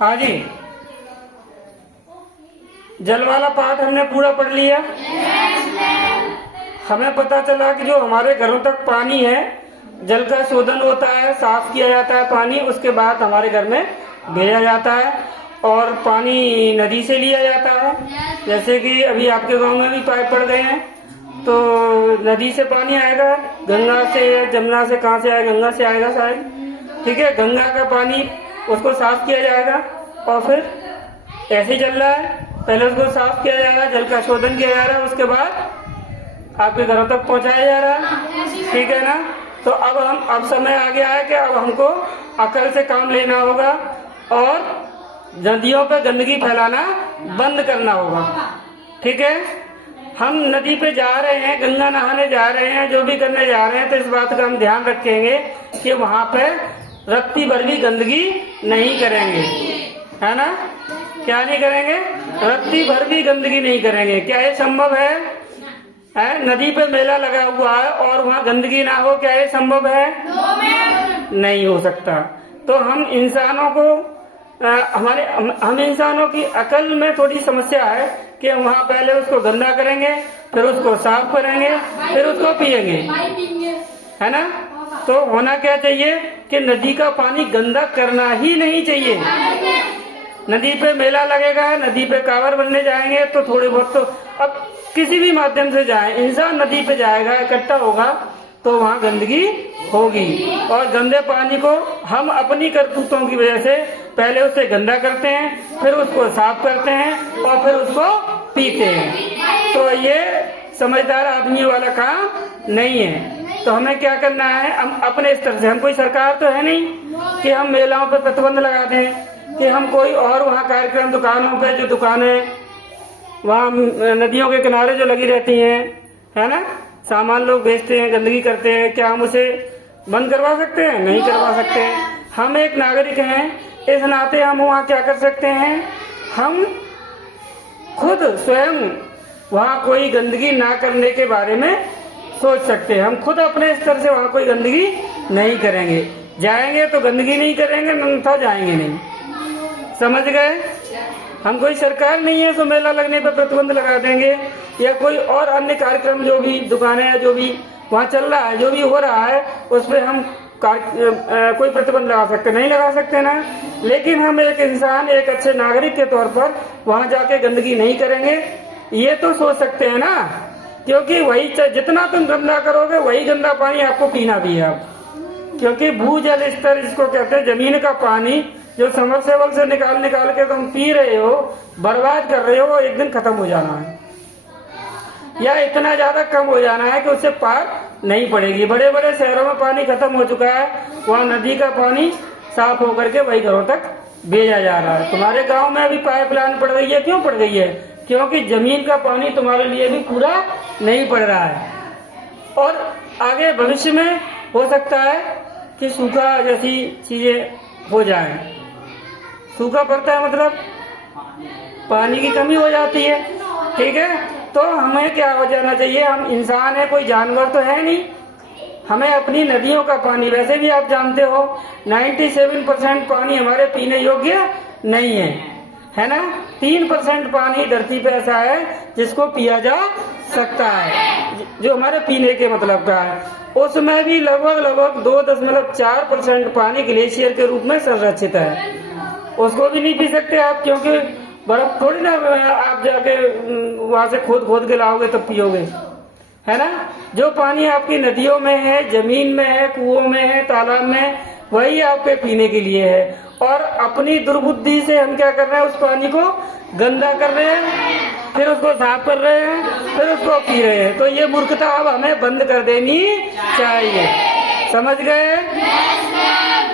हाँ जी, जल वाला पाठ हमने पूरा पढ़ लिया। हमें पता चला कि जो हमारे घरों तक पानी है, जल का शोधन होता है, साफ किया जाता है पानी, उसके बाद हमारे घर में भेजा जाता है। और पानी नदी से लिया जाता है, जैसे कि अभी आपके गांव में भी पाइप पड़ गए हैं, तो नदी से पानी आएगा, गंगा से या जमुना से, कहाँ से आएगा, गंगा से आएगा शायद। ठीक है, गंगा का पानी उसको साफ किया जाएगा और फिर ऐसे चल रहा है, पहले उसको साफ किया जाएगा, जल का शोधन किया जा रहा है, उसके बाद आपके घरों तक पहुंचाया जा रहा है। ठीक है ना। तो अब समय आ गया है कि अब हमको अकल से काम लेना होगा और नदियों पे गंदगी फैलाना बंद करना होगा। ठीक है, हम नदी पे जा रहे हैं, गंगा नहाने जा रहे हैं, जो भी करने जा रहे हैं, तो इस बात का हम ध्यान रखेंगे कि वहाँ पे रत्ती भर भी गंदगी नहीं करेंगे, है ना। क्या नहीं करेंगे? रत्ती भर भी गंदगी नहीं करेंगे। क्या ये संभव है? नदी पे मेला लगा हुआ है और वहाँ गंदगी ना हो, क्या ये संभव है? नहीं हो सकता। तो हम इंसानों को हम इंसानों की अकल में थोड़ी समस्या है कि वहाँ पहले उसको गंदा करेंगे, फिर उसको साफ करेंगे, फिर उसको पिएंगे, है ना। तो होना क्या चाहिए कि नदी का पानी गंदा करना ही नहीं चाहिए। नदी पे मेला लगेगा, नदी पे कांवर बनने जाएंगे, तो थोड़े बहुत तो अब किसी भी माध्यम से जाए, इंसान नदी पे जाएगा, इकट्ठा होगा, तो वहाँ गंदगी होगी। और गंदे पानी को हम अपनी करतूतों की वजह से पहले उसे गंदा करते हैं, फिर उसको साफ करते हैं और फिर उसको पीते हैं। तो ये समझदार आदमी वाला काम नहीं है। तो हमें क्या करना है, हम अपने स्तर से, हम कोई सरकार तो है नहीं कि हम मेलाओं पर प्रतिबंध लगा दें, कि हम कोई और वहाँ कार्यक्रम, दुकानों पे जो दुकानें वहाँ नदियों के किनारे जो लगी रहती हैं, है ना, सामान लोग बेचते हैं, गंदगी करते हैं, क्या हम उसे बंद करवा सकते हैं? नहीं करवा सकते हैं। हम एक नागरिक हैं, इस नाते हम वहाँ क्या कर सकते हैं, हम खुद स्वयं वहाँ कोई गंदगी ना करने के बारे में सोच सकते हैं। हम खुद अपने स्तर से वहाँ कोई गंदगी नहीं करेंगे। जाएंगे तो गंदगी नहीं करेंगे, अन्यथा जाएंगे नहीं। समझ गए? हम कोई सरकार नहीं है तो मेला लगने पर प्रतिबंध लगा देंगे, या कोई और अन्य कार्यक्रम जो भी दुकानें हैं, जो भी वहाँ चल रहा है, जो भी हो रहा है, उस पर हम कोई प्रतिबंध लगा सकते? नहीं लगा सकते ना। लेकिन हम एक इंसान, एक अच्छे नागरिक के तौर पर वहाँ जाके गंदगी नहीं करेंगे, ये तो सोच सकते हैं ना। क्योंकि वही जितना तुम गंदा करोगे वही गंदा पानी आपको पीना भी है। क्योंकि भूजल स्तर जिसको कहते हैं, जमीन का पानी जो समरसेबल से निकाल के तुम पी रहे हो, बर्बाद कर रहे हो, वो एक दिन खत्म हो जाना है, या इतना ज्यादा कम हो जाना है कि उससे पार नहीं पड़ेगी। बड़े बड़े शहरों में पानी खत्म हो चुका है, वहाँ नदी का पानी साफ होकर के वही घरों तक भेजा जा रहा है। तुम्हारे गांव में अभी पाइपलाइन पड़ गई है, क्यों पड़ गई है? क्योंकि जमीन का पानी तुम्हारे लिए भी पूरा नहीं पड़ रहा है। और आगे भविष्य में हो सकता है कि सूखा जैसी चीजें हो जाए। सूखा पड़ता है मतलब पानी की कमी हो जाती है। ठीक है, तो हमें क्या हो जाना चाहिए, हम इंसान है, कोई जानवर तो है नहीं। हमें अपनी नदियों का पानी, वैसे भी आप जानते हो 97% पानी हमारे पीने योग्य नहीं है ना। 3% पानी धरती पे ऐसा है जिसको पिया जा सकता है, जो हमारे पीने के मतलब का है। उसमें भी लगभग 2.4% पानी ग्लेशियर के रूप में संरक्षित है। उसको भी नहीं पी सकते आप, क्योंकि बर्फ थोड़ी ना आप जाके वहां से खोद के लाओगे तब पियोगे, है ना। जो पानी आपकी नदियों में है, जमीन में है, कुओं में है, तालाब में, वही आपके पीने के लिए है। और अपनी दुर्बुद्धि से हम क्या कर रहे हैं, उस पानी को गंदा कर रहे हैं, फिर उसको साफ कर रहे हैं, फिर उसको पी रहे हैं। तो ये मूर्खता अब हमें बंद कर देनी चाहिए। समझ गए?